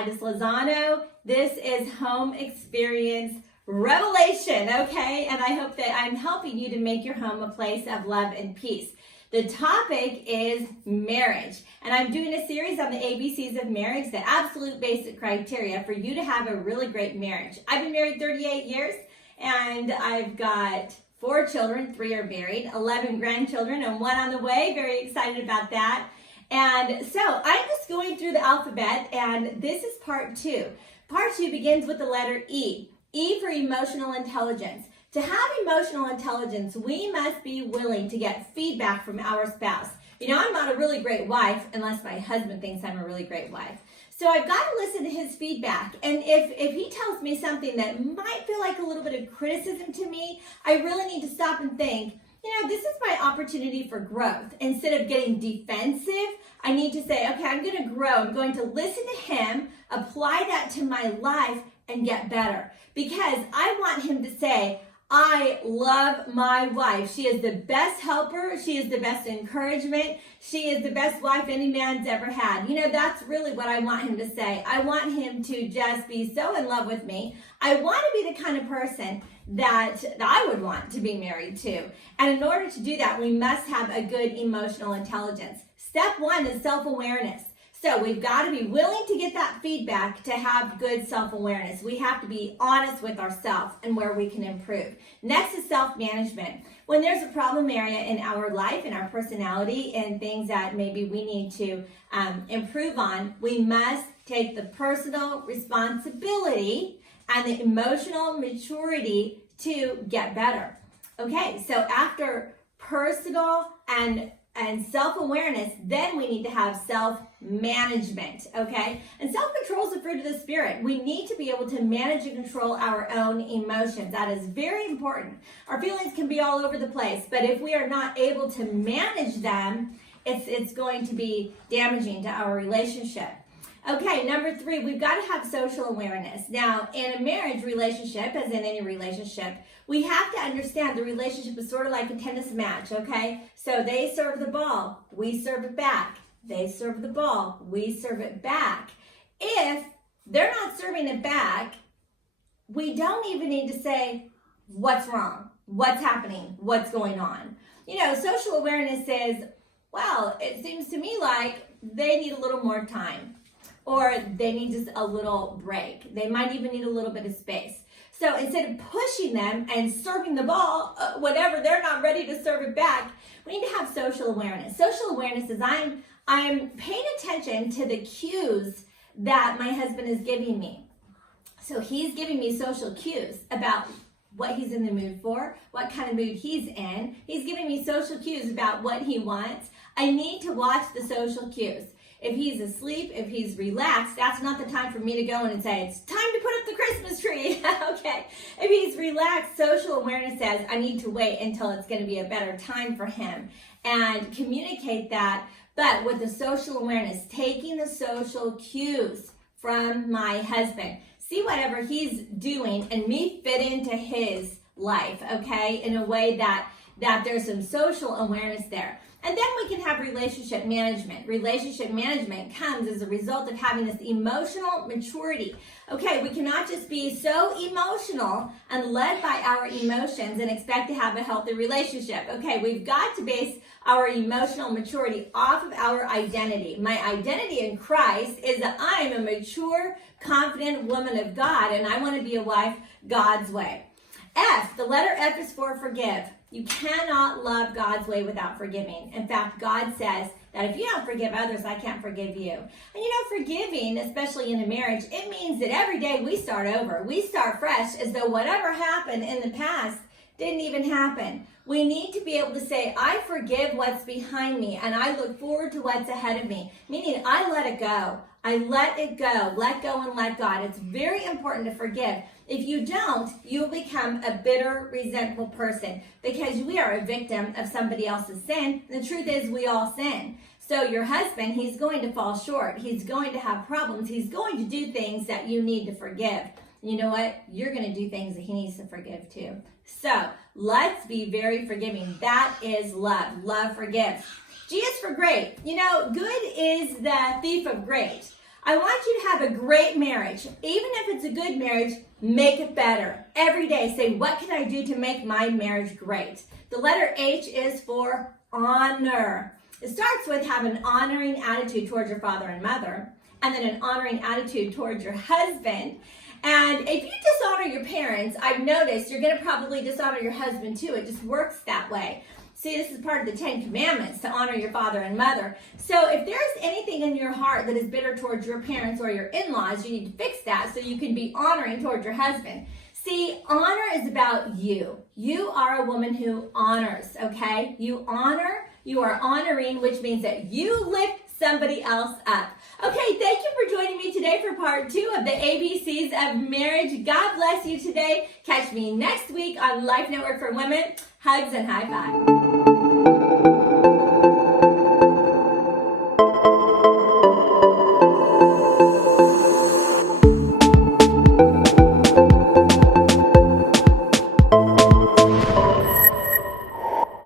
Titus Lozano. This is Home Experience Revelation, okay? And I hope that I'm helping you to make your home a place of love and peace. The topic is marriage, and I'm doing a series on the ABCs of marriage, the absolute basic criteria for you to have a really great marriage. I've been married 38 years, and I've got 4 children, 3 are married, 11 grandchildren, and 1 on the way. Very excited about that. And so I'm just going through the alphabet, and this is part 2. Part 2 begins with the letter E. E for emotional intelligence. To have emotional intelligence, we must be willing to get feedback from our spouse. You know, I'm not a really great wife unless my husband thinks I'm a really great wife. So I've got to listen to his feedback. And if he tells me something that might feel like a little bit of criticism to me, I really need to stop and think, you know, this is my opportunity for growth. Instead of getting defensive, I need to say, okay, I'm going to grow. I'm going to listen to him, apply that to my life, and get better. Because I want him to say, I love my wife. She is the best helper. She is the best encouragement. She is the best wife any man's ever had. You know, that's really what I want him to say. I want him to just be so in love with me. I want to be the kind of person that I would want to be married to. And in order to do that, we must have a good emotional intelligence. Step 1 is self-awareness. So we've got to be willing to get that feedback to have good self-awareness. We have to be honest with ourselves and where we can improve. Next is self-management. When there's a problem area in our life, in our personality, and things that maybe we need to improve on, we must take the personal responsibility and the emotional maturity to get better. Okay, so after personal and self-awareness, then we need to have self-management, okay? And self-control is the fruit of the Spirit. We need to be able to manage and control our own emotions. That is very important. Our feelings can be all over the place, but if we are not able to manage them, it's going to be damaging to our relationship. Okay, number 3, we've got to have social awareness. Now, in a marriage relationship, as in any relationship, we have to understand the relationship is sort of like a tennis match, okay? So they serve the ball, we serve it back. They serve the ball, we serve it back. If they're not serving it back, we don't even need to say, what's wrong? What's happening? What's going on? You know, social awareness says, well, it seems to me like they need a little more time. Or they need just a little break. They might even need a little bit of space. So instead of pushing them and serving the ball, whatever, they're not ready to serve it back, we need to have social awareness. Social awareness is I'm paying attention to the cues that my husband is giving me. So he's giving me social cues about what he's in the mood for, what kind of mood he's in. He's giving me social cues about what he wants. I need to watch the social cues. If he's asleep, if he's relaxed, that's not the time for me to go in and say, it's time to put up the Christmas tree. Okay. If he's relaxed, social awareness says, I need to wait until it's going to be a better time for him and communicate that. But with the social awareness, taking the social cues from my husband, see whatever he's doing and me fit into his life, okay, in a way that there's some social awareness there. And then we can have relationship management. Relationship management comes as a result of having this emotional maturity. Okay, we cannot just be so emotional and led by our emotions and expect to have a healthy relationship. Okay, we've got to base our emotional maturity off of our identity. My identity in Christ is that I am a mature, confident woman of God, and I want to be a wife God's way. F, the letter F is for forgive. You cannot love God's way without forgiving. In fact, God says that if you don't forgive others, I can't forgive you. And you know, forgiving, especially in a marriage, it means that every day we start over. We start fresh as though whatever happened in the past didn't even happen. We need to be able to say, I forgive what's behind me and I look forward to what's ahead of me. Meaning I let it go. I let it go. Let go and let God. It's very important to forgive. If you don't, you'll become a bitter, resentful person because we are a victim of somebody else's sin. And the truth is we all sin. So your husband, he's going to fall short. He's going to have problems. He's going to do things that you need to forgive. You know what? You're going to do things that he needs to forgive too. So let's be very forgiving. That is love. Love forgives. G is for great. You know, good is the thief of great. I want you to have a great marriage. Even if it's a good marriage, make it better. Every day, say, what can I do to make my marriage great? The letter H is for honor. It starts with having an honoring attitude towards your father and mother, and then an honoring attitude towards your husband. And if you dishonor your parents, I've noticed you're going to probably dishonor your husband too. It just works that way. See, this is part of the 10 Commandments, to honor your father and mother. So if there's anything in your heart that is bitter towards your parents or your in-laws, you need to fix that so you can be honoring towards your husband. See, honor is about you. You are a woman who honors, okay? You honor, you are honoring, which means that you lift somebody else up. Okay, thank you for joining me today for part 2 of the ABCs of marriage. God bless you today. Catch me next week on Life Network for Women. Hugs and high five.